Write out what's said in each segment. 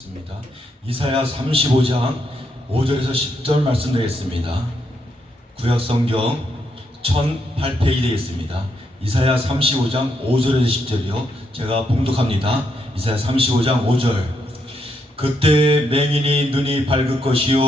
있습니다. 이사야 35장 5절에서 10절 말씀드리겠습니다. 구약성경 1008페이지에 있습니다. 이사야 35장 5절에서 10절이요. 제가 봉독합니다. 이사야 35장 5절. 그때 맹인이 눈이 밝을 것이요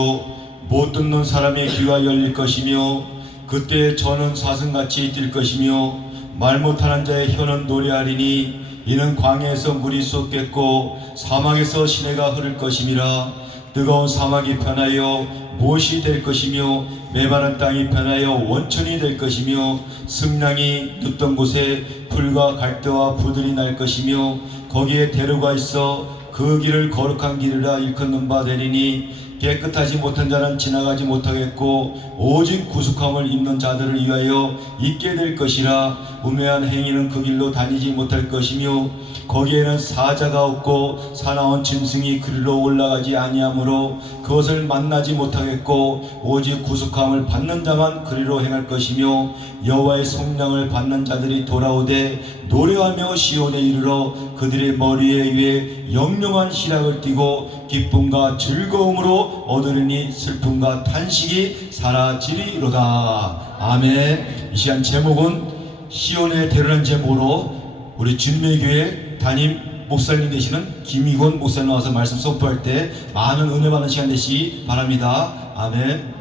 못 듣는 사람의 귀가 열릴 것이며 그때 저는 사슴같이 뛸 것이며 말 못하는 자의 혀는 노래하리니 이는 광야에서 물이 쏟겠고 사막에서 시내가 흐를 것임이라. 뜨거운 사막이 변하여 못이 될 것이며 메마른 땅이 변하여 원천이 될 것이며 승량이 눕던 곳에 풀과 갈대와 부들이 날 것이며 거기에 대로가 있어 그 길을 거룩한 길이라 일컫는 바 되리니 깨끗하지 못한 자는 지나가지 못하겠고 오직 구속함을 입는 자들을 위하여 있게 될 것이라. 우매한 행위는 그 길로 다니지 못할 것이며 거기에는 사자가 없고 사나운 짐승이 그리로 올라가지 아니하므로 그것을 만나지 못하겠고 오직 구속함을 받는 자만 그리로 행할 것이며 여호와의 성령을 받는 자들이 돌아오되 노래하며 시온에 이르러 그들의 머리 위에 영영한 희락을 띠고 기쁨과 즐거움으로 얻으리니 슬픔과 탄식이 사라지리로다. 아멘. 이 시간 제목은 시온의 대로라는 제목으로 우리 주님의 교회 담임 목사님 되시는 김희곤 목사님 나와서 말씀 선포할 때 많은 은혜 받는 시간 되시기 바랍니다. 아멘.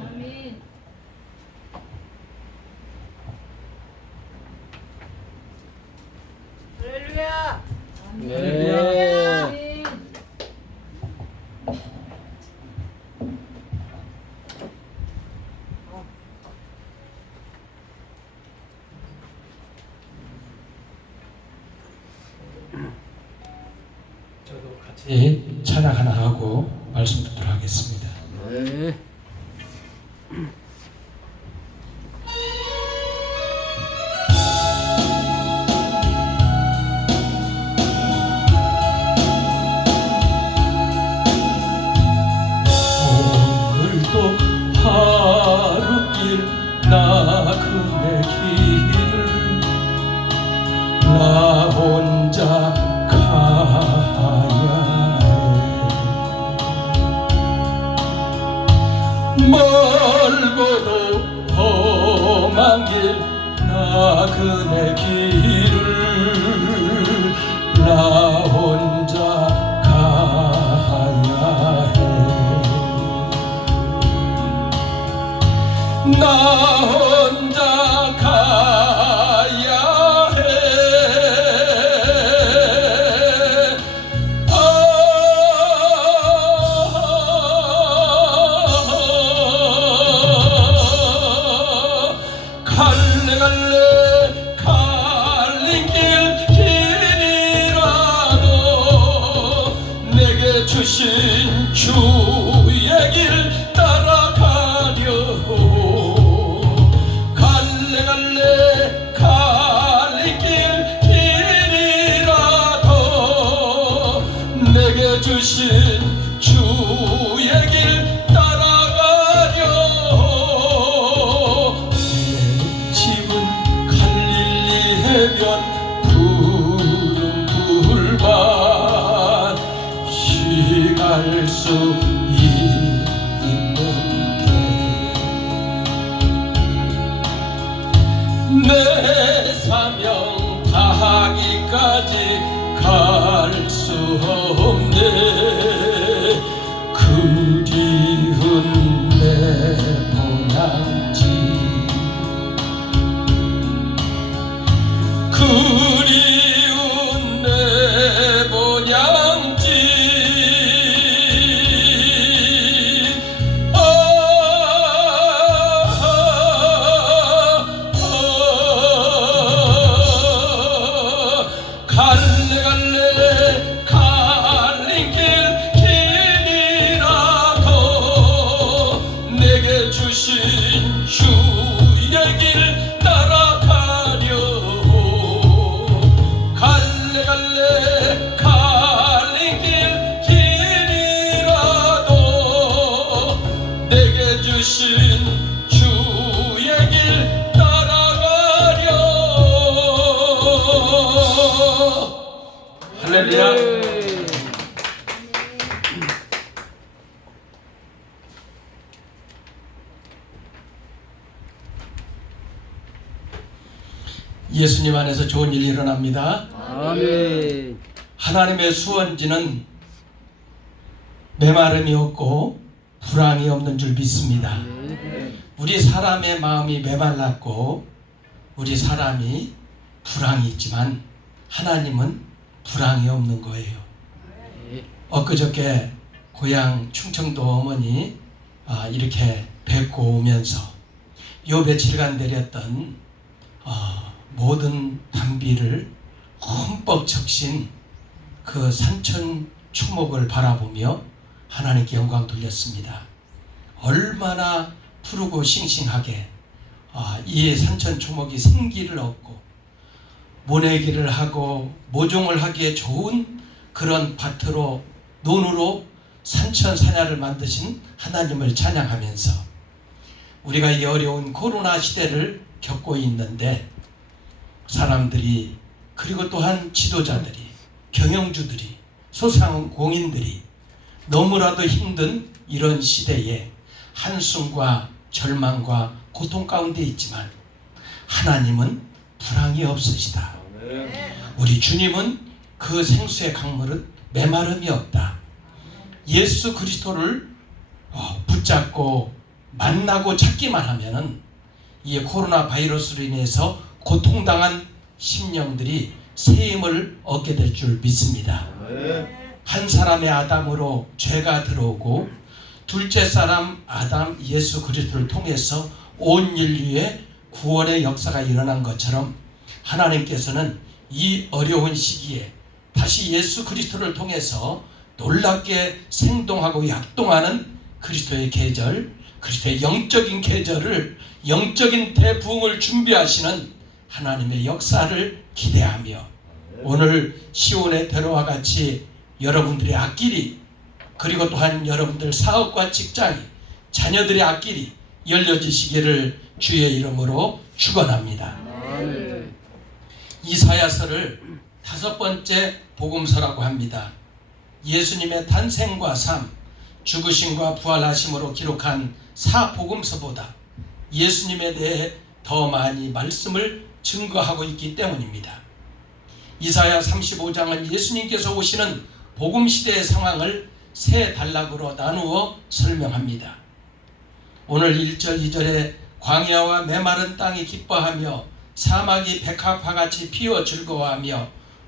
할렐루야. 네. 저도 같이 찬양 하나 하고 말씀 듣도록 하겠습니다. 네. 오늘도 하루길 나 그네 길을 나 혼자 가야 해. 멀고도 험한 길 나 그네 길을 나 혼자 가야 해. 나 혼자 가야 해. 갈래 갈래 갈림길 길이라도 내게 주신 주의 길 따라가려고. 갈래 갈래 갈림길 길이라도 내게 주신 주의 길 따라가려. 내 집은 갈릴리 해변 푸른 풀밭 쉬갈 수 있는데 내 사명 다하기까지 갈 수 없네. 그리운 내 모양지 그리운 내 모양지 예수님 안에서 좋은 일이 일어납니다. 아멘. 하나님의 수원지는 메마름이 없고 불황이 없는 줄 믿습니다. 우리 사람의 마음이 메말랐고 우리 사람이 불황이 있지만 하나님은 불황이 없는 거예요. 엊그저께 고향 충청도 어머니 이렇게 뵙고 오면서 요 며칠간 내렸던 모든 단비를 흠뻑 적신 그 산천 초목을 바라보며 하나님께 영광 돌렸습니다. 얼마나 푸르고 싱싱하게 이 산천 초목이 생기를 얻고 모내기를 하고 모종을 하기에 좋은 그런 밭으로 논으로 산천 산야를 만드신 하나님을 찬양하면서 우리가 이 어려운 코로나 시대를 겪고 있는데 사람들이 그리고 또한 지도자들이 경영주들이 소상공인들이 너무나도 힘든 이런 시대에 한숨과 절망과 고통 가운데 있지만 하나님은 불황이 없으시다. 우리 주님은 그 생수의 강물은 메마름이 없다. 예수 그리스도를 붙잡고 만나고 찾기만 하면은 이 코로나 바이러스로 인해서 고통당한 심령들이 새 힘을 얻게 될 줄 믿습니다. 한 사람의 아담으로 죄가 들어오고 둘째 사람 아담 예수 그리스도를 통해서 온 인류의 구원의 역사가 일어난 것처럼 하나님께서는 이 어려운 시기에 다시 예수 그리스도를 통해서 놀랍게 생동하고 약동하는 그리스도의 계절, 그리스도의 영적인 계절을 영적인 대부흥을 준비하시는 하나님의 역사를 기대하며 오늘 시온의 대로와 같이 여러분들의 앞길이 그리고 또한 여러분들 사업과 직장이 자녀들의 앞길이 열려지시기를 주의 이름으로 축원합니다. 아멘. 이사야서를 5번째 복음서라고 합니다. 예수님의 탄생과 삶, 죽으심과 부활하심으로 기록한 사복음서보다 예수님에 대해 더 많이 말씀을 증거하고 있기 때문입니다. 이사야 35장은 예수님께서 오시는 복음시대의 상황을 세 단락으로 나누어 설명합니다. 오늘 1절 2절에 광야와 메마른 땅이 기뻐하며 사막이 백합화같이 피어 즐거워하며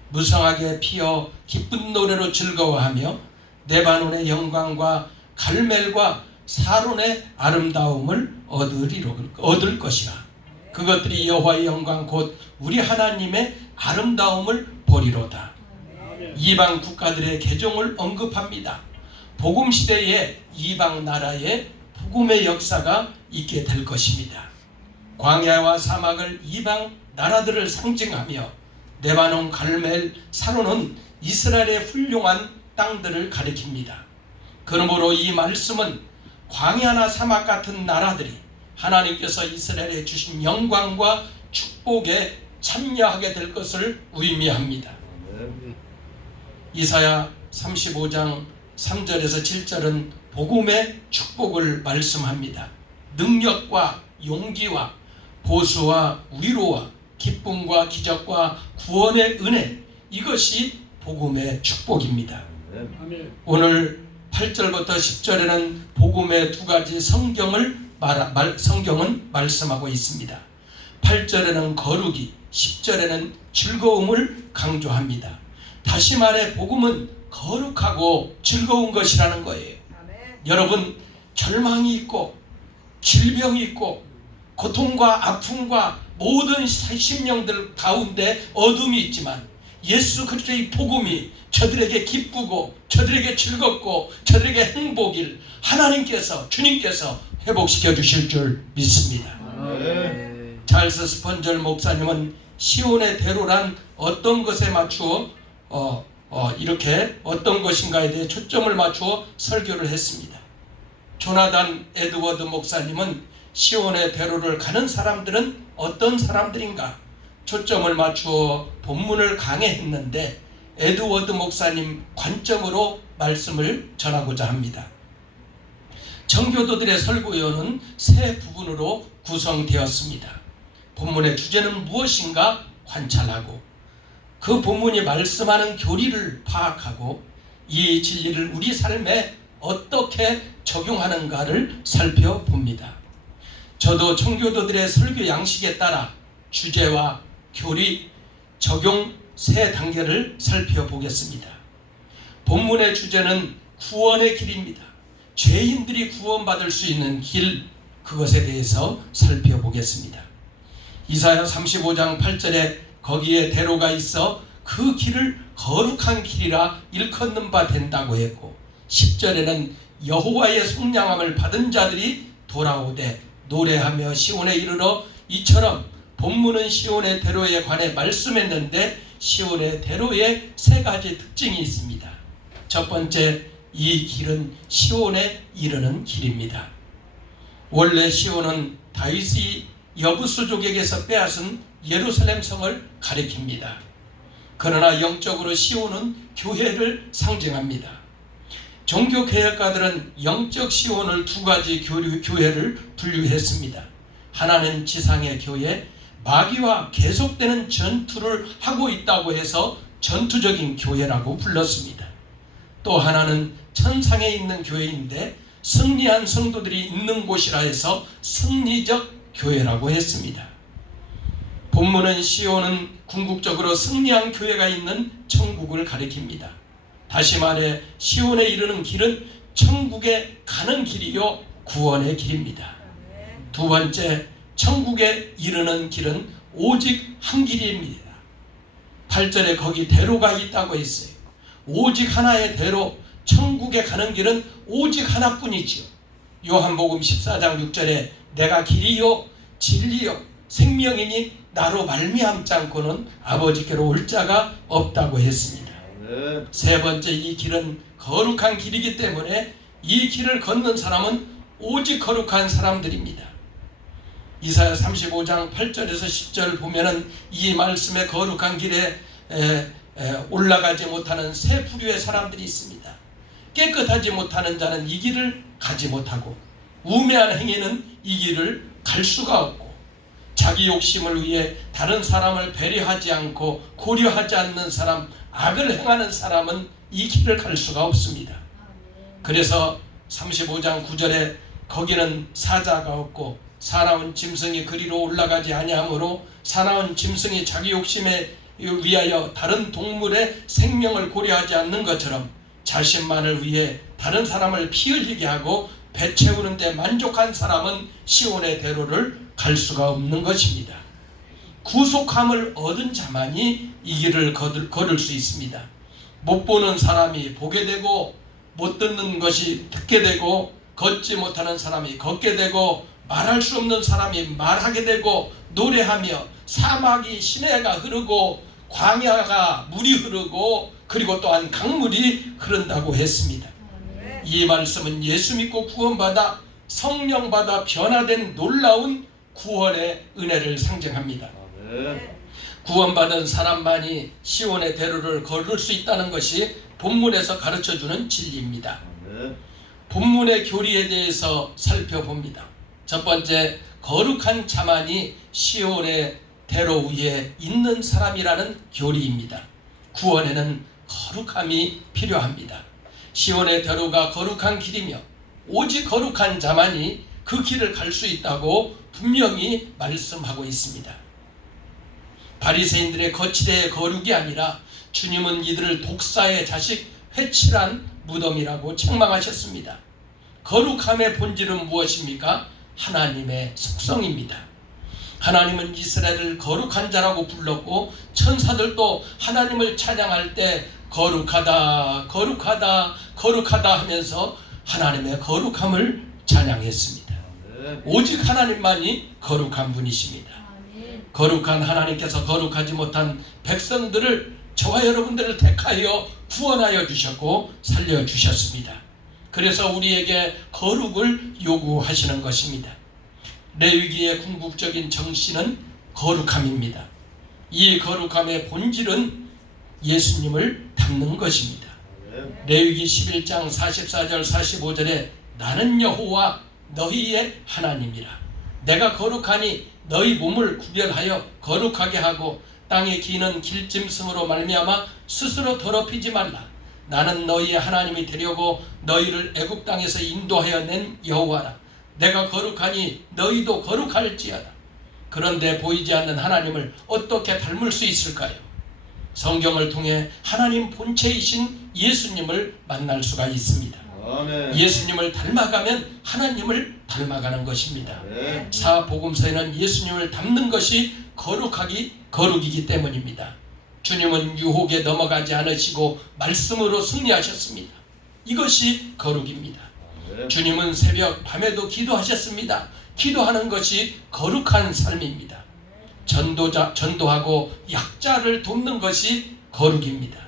무성하게 피어 기쁜 노래로 즐거워하며 레바논의 영광과 갈멜과 사론의 아름다움을 얻을 것이라. 그것들이 여호와의 영광 곧 우리 하나님의 아름다움을 보리로다. 이방 국가들의 개종을 언급합니다. 복음 시대에 이방 나라에 복음의 역사가 있게 될 것입니다. 광야와 사막을 이방 나라들을 상징하며 레바논, 갈멜, 사론은 이스라엘의 훌륭한 땅들을 가리킵니다. 그러므로 이 말씀은 광야나 사막 같은 나라들이 하나님께서 이스라엘에 주신 영광과 축복에 참여하게 될 것을 의미합니다. 이사야 35장 3절에서 7절은 복음의 축복을 말씀합니다. 능력과 용기와 보수와 위로와 기쁨과 기적과 구원의 은혜, 이것이 복음의 축복입니다. 오늘 8절부터 10절에는 복음의 두 가지 성경은 말씀하고 있습니다. 8절에는 거룩이, 10절에는 즐거움을 강조합니다. 다시 말해 복음은 거룩하고 즐거운 것이라는 거예요. 여러분, 절망이 있고 질병이 있고 고통과 아픔과 모든 심령들 가운데 어둠이 있지만 예수 그리스도의 복음이 저들에게 기쁘고 저들에게 즐겁고 저들에게 행복일 하나님께서 주님께서 회복시켜 주실 줄 믿습니다. 찰스 스펀절 목사님은 시온의 대로란 어떤 것에 맞추어 이렇게 어떤 것인가에 대해 초점을 맞추어 설교를 했습니다. 조나단 에드워드 목사님은 시온의 대로를 가는 사람들은 어떤 사람들인가 초점을 맞추어 본문을 강해했는데 에드워드 목사님 관점으로 말씀을 전하고자 합니다. 청교도들의 설교요는 세 부분으로 구성되었습니다. 본문의 주제는 무엇인가 관찰하고 그 본문이 말씀하는 교리를 파악하고 이 진리를 우리 삶에 어떻게 적용하는가를 살펴봅니다. 저도 청교도들의 설교 양식에 따라 주제와 교리, 적용 세 단계를 살펴보겠습니다. 본문의 주제는 구원의 길입니다. 죄인들이 구원받을 수 있는 길, 그것에 대해서 살펴보겠습니다. 이사야 35장 8절에 거기에 대로가 있어 그 길을 거룩한 길이라 일컫는 바 된다고 했고 10절에는 여호와의 속량함을 받은 자들이 돌아오되 노래하며 시온에 이르러 이처럼 본문은 시온의 대로에 관해 말씀했는데 시온의 대로에 세 가지 특징이 있습니다. 첫 번째, 이 길은 시온에 이르는 길입니다. 원래 시온은 다윗이 여부수족에게서 빼앗은 예루살렘 성을 가리킵니다. 그러나 영적으로 시온은 교회를 상징합니다. 종교개혁가들은 영적 시온을 두 가지 교회를 분류했습니다. 하나는 지상의 교회, 마귀와 계속되는 전투를 하고 있다고 해서 전투적인 교회라고 불렀습니다. 또 하나는 천상에 있는 교회인데 승리한 성도들이 있는 곳이라 해서 승리적 교회라고 했습니다. 본문은 시온은 궁극적으로 승리한 교회가 있는 천국을 가리킵니다. 다시 말해 시온에 이르는 길은 천국에 가는 길이요 구원의 길입니다. 두 번째, 천국에 이르는 길은 오직 한 길입니다. 8절에 거기 대로가 있다고 했어요. 오직 하나의 대로, 천국에 가는 길은 오직 하나뿐이지요. 요한복음 14장 6절에 내가 길이요 진리요 생명이니 나로 말미암지 않고는 아버지께로 올 자가 없다고 했습니다. 세 번째, 이 길은 거룩한 길이기 때문에 이 길을 걷는 사람은 오직 거룩한 사람들입니다. 이사야 35장 8절에서 10절 보면은 이 말씀의 거룩한 길에 올라가지 못하는 세 부류의 사람들이 있습니다. 깨끗하지 못하는 자는 이 길을 가지 못하고 우매한 행위는 이 길을 갈 수가 없고 자기 욕심을 위해 다른 사람을 배려하지 않고 고려하지 않는 사람, 악을 행하는 사람은 이 길을 갈 수가 없습니다. 그래서 35장 9절에 거기는 사자가 없고 사나운 짐승이 그리로 올라가지 아니하므로 사나운 짐승이 자기 욕심에 위하여 다른 동물의 생명을 고려하지 않는 것처럼 자신만을 위해 다른 사람을 피 흘리게 하고 배 채우는 데 만족한 사람은 시온의 대로를 갈 수가 없는 것입니다. 구속함을 얻은 자만이 이 길을 걸을 수 있습니다. 못 보는 사람이 보게 되고 못 듣는 것이 듣게 되고 걷지 못하는 사람이 걷게 되고 말할 수 없는 사람이 말하게 되고 노래하며 사막이 시내가 흐르고 광야가 물이 흐르고 그리고 또한 강물이 흐른다고 했습니다. 이 말씀은 예수 믿고 구원받아 성령 받아 변화된 놀라운 구원의 은혜를 상징합니다. 구원받은 사람만이 시온의 대로를 걸을 수 있다는 것이 본문에서 가르쳐주는 진리입니다. 본문의 교리에 대해서 살펴봅니다. 첫 번째, 거룩한 자만이 시온의 대로 위에 있는 사람이라는 교리입니다. 구원에는 거룩함이 필요합니다. 시온의 대로가 거룩한 길이며 오직 거룩한 자만이 그 길을 갈 수 있다고 분명히 말씀하고 있습니다. 바리새인들의 거칠의 거룩이 아니라 주님은 이들을 독사의 자식 회칠한 무덤이라고 책망하셨습니다. 거룩함의 본질은 무엇입니까? 하나님의 속성입니다. 하나님은 이스라엘을 거룩한 자라고 불렀고 천사들도 하나님을 찬양할 때 거룩하다 거룩하다 거룩하다 하면서 하나님의 거룩함을 찬양했습니다. 오직 하나님만이 거룩한 분이십니다. 거룩한 하나님께서 거룩하지 못한 백성들을 저와 여러분들을 택하여 구원하여 주셨고 살려주셨습니다. 그래서 우리에게 거룩을 요구하시는 것입니다. 레위기의 궁극적인 정신은 거룩함입니다. 이 거룩함의 본질은 예수님을 닮는 것입니다. 레위기 11장 44절 45절에 나는 여호와 너희의 하나님이라 내가 거룩하니 너희 몸을 구별하여 거룩하게 하고 땅에 기는 길짐승으로 말미암아 스스로 더럽히지 말라. 나는 너희의 하나님이 되려고 너희를 애굽 땅에서 인도하여 낸 여호와라. 내가 거룩하니 너희도 거룩할지어다. 그런데 보이지 않는 하나님을 어떻게 닮을 수 있을까요? 성경을 통해 하나님 본체이신 예수님을 만날 수가 있습니다. 아멘. 예수님을 닮아가면 하나님을 닮아가는 것입니다. 네. 사복음서에는 예수님을 닮는 것이 거룩이기 때문입니다. 주님은 유혹에 넘어가지 않으시고 말씀으로 승리하셨습니다. 이것이 거룩입니다. 네. 주님은 새벽 밤에도 기도하셨습니다. 기도하는 것이 거룩한 삶입니다. 전도하고 약자를 돕는 것이 거룩입니다.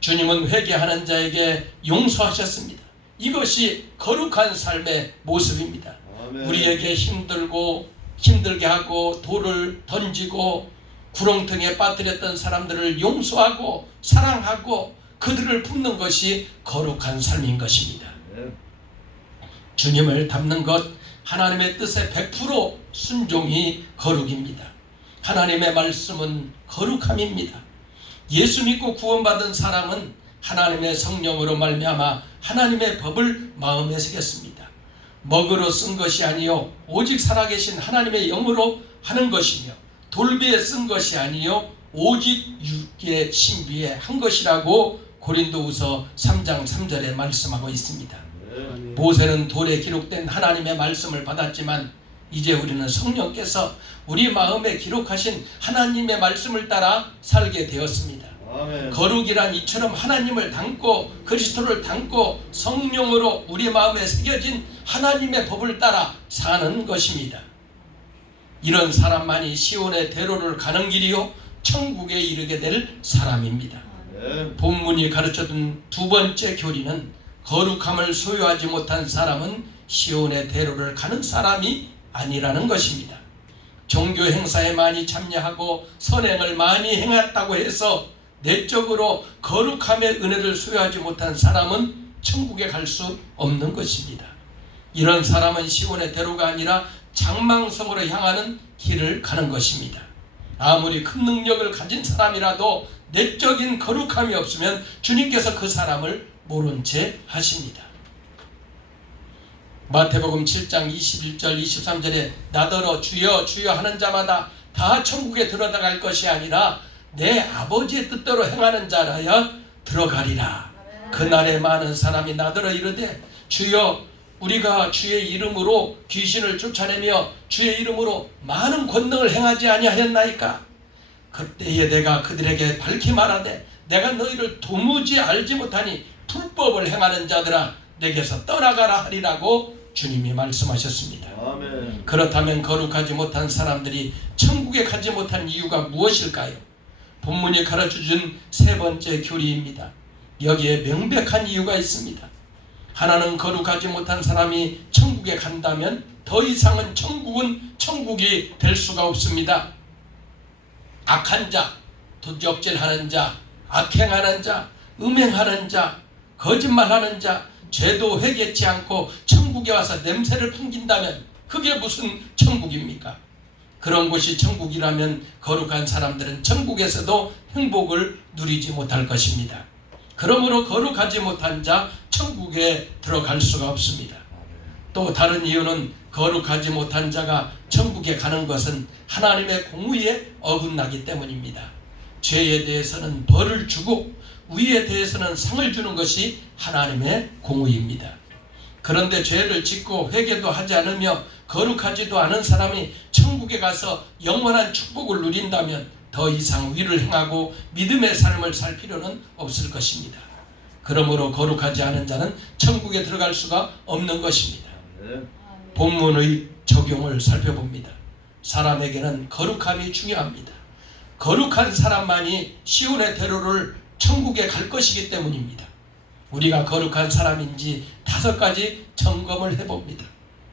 주님은 회개하는 자에게 용서하셨습니다. 이것이 거룩한 삶의 모습입니다. 아멘. 우리에게 힘들게 하고 돌을 던지고 구렁텅이에 빠뜨렸던 사람들을 용서하고 사랑하고 그들을 품는 것이 거룩한 삶인 것입니다. 네. 주님을 닮는 것, 하나님의 뜻에 100% 순종이 거룩입니다. 하나님의 말씀은 거룩함입니다. 예수 믿고 구원받은 사람은 하나님의 성령으로 말미암아 하나님의 법을 마음에 새겼습니다. 먹으로 쓴 것이 아니요 오직 살아계신 하나님의 영으로 하는 것이며 돌비에 쓴 것이 아니요 오직 육의 신비에 한 것이라고 고린도후서 3장 3절에 말씀하고 있습니다. 모세는 돌에 기록된 하나님의 말씀을 받았지만 이제 우리는 성령께서 우리 마음에 기록하신 하나님의 말씀을 따라 살게 되었습니다. 아멘. 거룩이란 이처럼 하나님을 닮고 그리스도를 닮고 성령으로 우리 마음에 새겨진 하나님의 법을 따라 사는 것입니다. 이런 사람만이 시온의 대로를 가는 길이요 천국에 이르게 될 사람입니다. 네. 본문이 가르쳐준 두 번째 교리는 거룩함을 소유하지 못한 사람은 시온의 대로를 가는 사람이 아니라는 것입니다. 종교 행사에 많이 참여하고 선행을 많이 행했다고 해서 내적으로 거룩함의 은혜를 소유하지 못한 사람은 천국에 갈 수 없는 것입니다. 이런 사람은 시온의 대로가 아니라 장망성으로 향하는 길을 가는 것입니다. 아무리 큰 능력을 가진 사람이라도 내적인 거룩함이 없으면 주님께서 그 사람을 모른 채 하십니다. 마태복음 7장 21절 23절에 나더러 주여 주여 하는 자마다 다 천국에 들어갈 것이 아니라 내 아버지의 뜻대로 행하는 자라야 들어가리라. 그날에 많은 사람이 나더러 이르되 주여 우리가 주의 이름으로 귀신을 쫓아내며 주의 이름으로 많은 권능을 행하지 아니하였나이까. 그때에 내가 그들에게 밝히 말하되 내가 너희를 도무지 알지 못하니 불법을 행하는 자들아 내게서 떠나가라 하리라고 주님이 말씀하셨습니다. 아멘. 그렇다면 거룩하지 못한 사람들이 천국에 가지 못한 이유가 무엇일까요? 본문이 가르쳐준 세 번째 교리입니다. 여기에 명백한 이유가 있습니다. 하나는 거룩하지 못한 사람이 천국에 간다면 더 이상은 천국이 될 수가 없습니다. 악한 자, 도적질하는 자, 악행하는 자, 음행하는 자, 거짓말하는 자, 죄도 회개치 않고 천국에 와서 냄새를 풍긴다면 그게 무슨 천국입니까? 그런 곳이 천국이라면 거룩한 사람들은 천국에서도 행복을 누리지 못할 것입니다. 그러므로 거룩하지 못한 자 천국에 들어갈 수가 없습니다. 또 다른 이유는 거룩하지 못한 자가 천국에 가는 것은 하나님의 공의에 어긋나기 때문입니다. 죄에 대해서는 벌을 주고 의에 대해서는 상을 주는 것이 하나님의 공의입니다. 그런데 죄를 짓고 회개도 하지 않으며 거룩하지도 않은 사람이 천국에 가서 영원한 축복을 누린다면 더 이상 의를 행하고 믿음의 삶을 살 필요는 없을 것입니다. 그러므로 거룩하지 않은 자는 천국에 들어갈 수가 없는 것입니다. 본문의 적용을 살펴봅니다. 사람에게는 거룩함이 중요합니다. 거룩한 사람만이 시온의 대로를 천국에 갈 것이기 때문입니다. 우리가 거룩한 사람인지 5가지 점검을 해봅니다.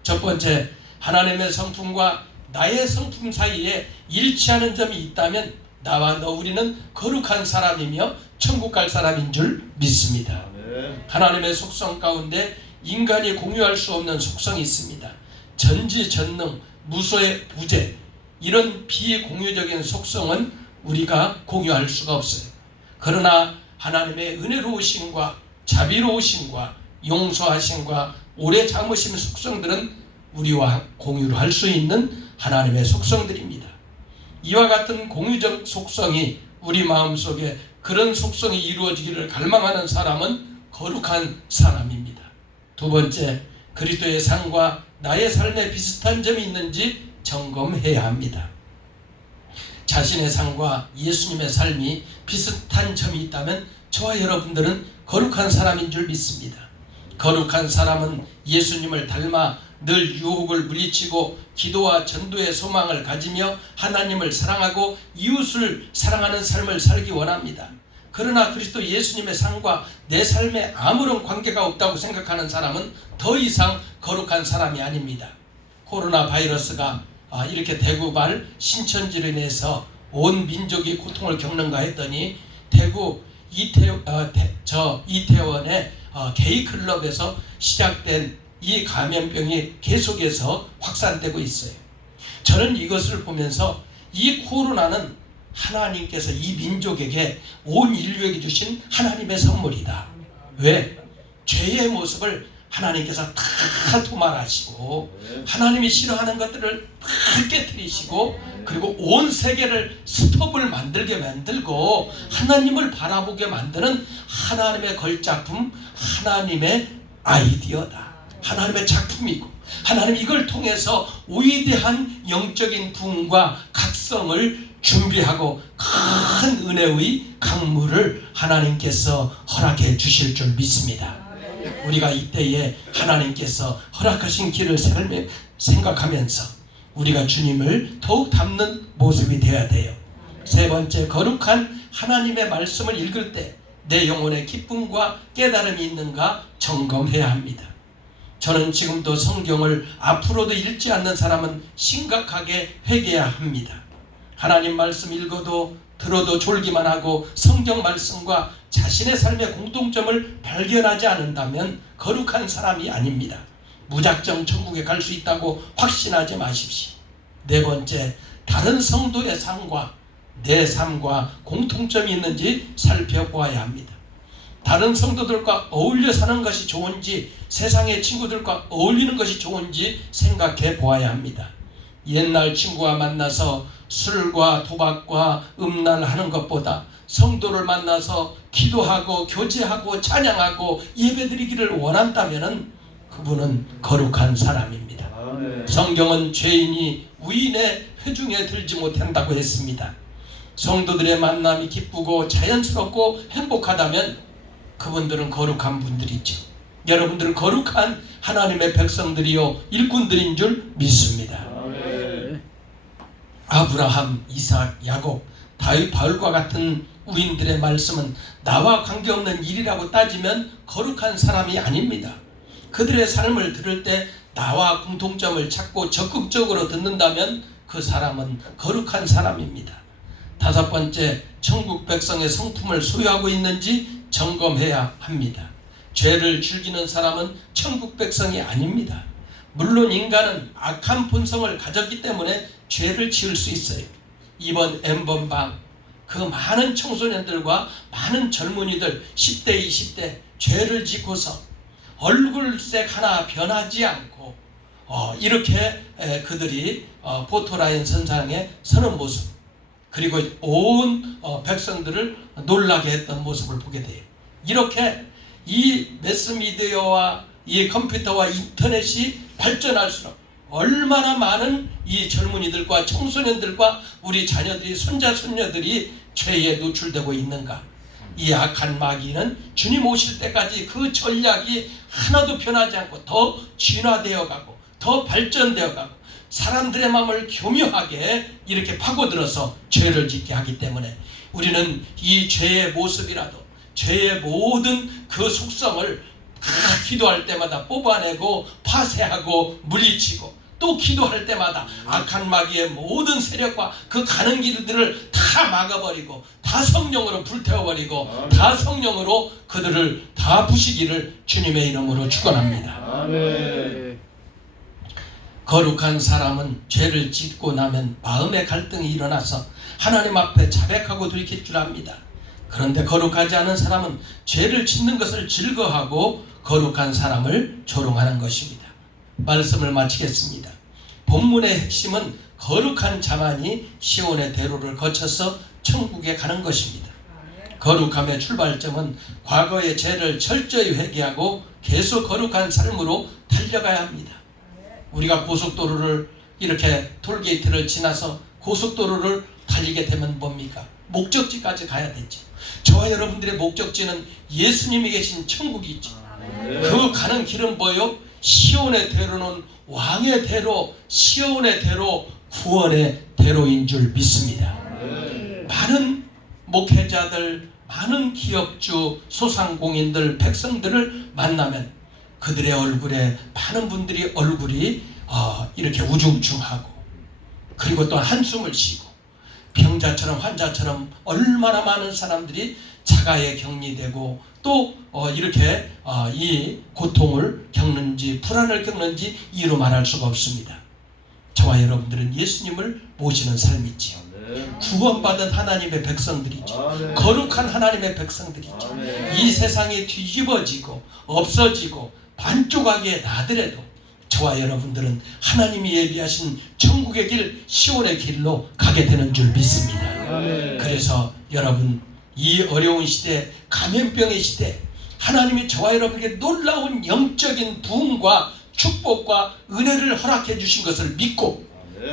첫 번째, 하나님의 성품과 나의 성품 사이에 일치하는 점이 있다면 나와 우리는 거룩한 사람이며 천국 갈 사람인 줄 믿습니다. 하나님의 속성 가운데 인간이 공유할 수 없는 속성이 있습니다. 전지전능, 무소의 부재, 이런 비공유적인 속성은 우리가 공유할 수가 없어요. 그러나 하나님의 은혜로우심과 자비로우심과 용서하심과 오래 참으심 속성들은 우리와 공유를 할 수 있는 하나님의 속성들입니다. 이와 같은 공유적 속성이 우리 마음속에 그런 속성이 이루어지기를 갈망하는 사람은 거룩한 사람입니다. 두 번째, 그리스도의 삶과 나의 삶에 비슷한 점이 있는지 점검해야 합니다. 자신의 삶과 예수님의 삶이 비슷한 점이 있다면 저와 여러분들은 거룩한 사람인 줄 믿습니다. 거룩한 사람은 예수님을 닮아 늘 유혹을 물리치고 기도와 전도의 소망을 가지며 하나님을 사랑하고 이웃을 사랑하는 삶을 살기 원합니다. 그러나 그리스도 예수님의 삶과 내 삶에 아무런 관계가 없다고 생각하는 사람은 더 이상 거룩한 사람이 아닙니다. 코로나 바이러스가 이렇게 대구발 신천지로 인해서 온 민족이 고통을 겪는가 했더니 대구 이태원의 게이클럽에서 시작된 이 감염병이 계속해서 확산되고 있어요. 저는 이것을 보면서 이 코로나는 하나님께서 이 민족에게 온 인류에게 주신 하나님의 선물이다. 왜? 죄의 모습을 하나님께서 다 도말하시고 하나님이 싫어하는 것들을 다 깨뜨리시고 그리고 온 세계를 스톱을 만들게 만들고 하나님을 바라보게 만드는 하나님의 걸작품, 하나님의 아이디어다. 하나님의 작품이고 하나님 이걸 통해서 위대한 영적인 부흥과 각성을 준비하고 큰 은혜의 강물을 하나님께서 허락해 주실 줄 믿습니다. 우리가 이때에 하나님께서 허락하신 길을 생각하면서 우리가 주님을 더욱 닮는 모습이 되어야 돼요. 세 번째, 거룩한 하나님의 말씀을 읽을 때 내 영혼의 기쁨과 깨달음이 있는가 점검해야 합니다. 저는 지금도 성경을 앞으로도 읽지 않는 사람은 심각하게 회개해야 합니다. 하나님 말씀 읽어도 들어도 졸기만 하고 성경 말씀과 자신의 삶의 공통점을 발견하지 않는다면 거룩한 사람이 아닙니다. 무작정 천국에 갈 수 있다고 확신하지 마십시오. 네 번째, 다른 성도의 삶과 내 삶과 공통점이 있는지 살펴보아야 합니다. 다른 성도들과 어울려 사는 것이 좋은지 세상의 친구들과 어울리는 것이 좋은지 생각해 보아야 합니다. 옛날 친구와 만나서 술과 도박과 음란하는 것보다 성도를 만나서 기도하고 교제하고 찬양하고 예배드리기를 원한다면 그분은 거룩한 사람입니다. 성경은 죄인이 의인의 회중에 들지 못한다고 했습니다. 성도들의 만남이 기쁘고 자연스럽고 행복하다면 그분들은 거룩한 분들이죠. 여러분들은 거룩한 하나님의 백성들이요 일꾼들인 줄 믿습니다. 아브라함, 이삭, 야곱, 다윗, 바울과 같은 우인들의 말씀은 나와 관계없는 일이라고 따지면 거룩한 사람이 아닙니다. 그들의 삶을 들을 때 나와 공통점을 찾고 적극적으로 듣는다면 그 사람은 거룩한 사람입니다. 다섯 번째, 천국 백성의 성품을 소유하고 있는지 점검해야 합니다. 죄를 즐기는 사람은 천국 백성이 아닙니다. 물론 인간은 악한 본성을 가졌기 때문에 죄를 지을 수 있어요. 이번 엠번방 그 많은 청소년들과 많은 젊은이들 10대 20대 죄를 짓고서 얼굴색 하나 변하지 않고 이렇게 그들이 포토라인 선상에 서는 모습 그리고 온 백성들을 놀라게 했던 모습을 보게 돼요. 이렇게 이 매스미디어와 이 컴퓨터와 인터넷이 발전할수록 얼마나 많은 이 젊은이들과 청소년들과 우리 자녀들이 손자 손녀들이 죄에 노출되고 있는가. 이 악한 마귀는 주님 오실 때까지 그 전략이 하나도 변하지 않고 더 진화되어 가고 더 발전되어 가고 사람들의 마음을 교묘하게 이렇게 파고들어서 죄를 짓게 하기 때문에 우리는 이 죄의 모습이라도 죄의 모든 그 속성을 다 기도할 때마다 뽑아내고 파쇄하고 물리치고 또 기도할 때마다 악한 마귀의 모든 세력과 그 가는 길들을 다 막아버리고 다 성령으로 불태워버리고 다 성령으로 그들을 다 부시기를 주님의 이름으로 축원합니다. 아멘. 거룩한 사람은 죄를 짓고 나면 마음의 갈등이 일어나서 하나님 앞에 자백하고 돌이킬 줄 압니다. 그런데 거룩하지 않은 사람은 죄를 짓는 것을 즐거워하고 거룩한 사람을 조롱하는 것입니다. 말씀을 마치겠습니다. 본문의 핵심은 거룩한 자만이 시온의 대로를 거쳐서 천국에 가는 것입니다. 거룩함의 출발점은 과거의 죄를 철저히 회개하고 계속 거룩한 삶으로 달려가야 합니다. 우리가 고속도로를 이렇게 톨게이트를 지나서 고속도로를 달리게 되면 뭡니까? 목적지까지 가야 되죠. 저와 여러분들의 목적지는 예수님이 계신 천국이죠. 그 가는 길은 뭐예요? 시온의 대로는 왕의 대로, 시온의 대로, 구원의 대로인 줄 믿습니다. 많은 목회자들, 많은 기업주, 소상공인들, 백성들을 만나면 그들의 얼굴에 많은 분들이 얼굴이 이렇게 우중충하고, 그리고 또 한숨을 쉬고, 병자처럼 환자처럼 얼마나 많은 사람들이 자가에 격리되고 또 이렇게 이 고통을 겪는지 불안을 겪는지 이루 말할 수가 없습니다. 저와 여러분들은 예수님을 모시는 삶이지요. 구원받은 하나님의 백성들이죠. 거룩한 하나님의 백성들이죠. 이 세상이 뒤집어지고 없어지고 반쪽하게 나더라도 저와 여러분들은 하나님이 예비하신 천국의 길, 시온의 길로 가게 되는 줄 믿습니다. 그래서 여러분, 이 어려운 시대, 감염병의 시대, 하나님이 저와 여러분에게 놀라운 영적인 부흥과 축복과 은혜를 허락해 주신 것을 믿고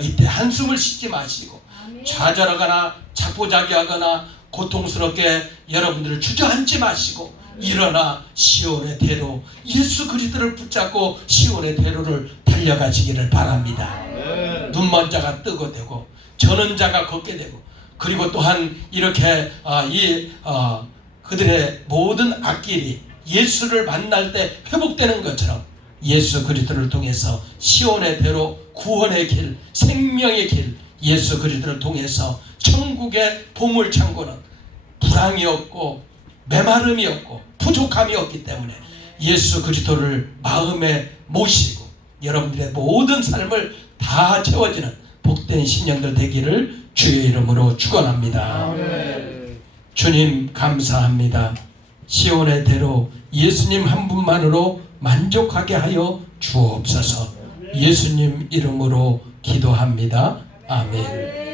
이때 한숨을 쉬지 마시고 좌절하거나 자포자기하거나 고통스럽게 여러분들을 주저앉지 마시고 일어나 시온의 대로, 예수 그리스도를 붙잡고 시온의 대로를 달려가시기를 바랍니다. 눈먼 자가 뜨고 되고 저는 자가 걷게 되고, 그리고 또한 이렇게 그들의 모든 앞길이 예수를 만날 때 회복되는 것처럼 예수 그리스도를 통해서 시온의 대로, 구원의 길, 생명의 길, 예수 그리스도를 통해서 천국의 보물창고는 불황이 없고 메마름이 없고 부족함이 없기 때문에 예수 그리스도를 마음에 모시고 여러분들의 모든 삶을 다 채워지는 복된 심령들 되기를 주의 이름으로 축원합니다. 주님 감사합니다. 시온의 대로 예수님 한 분만으로 만족하게 하여 주옵소서. 예수님 이름으로 기도합니다. 아멘.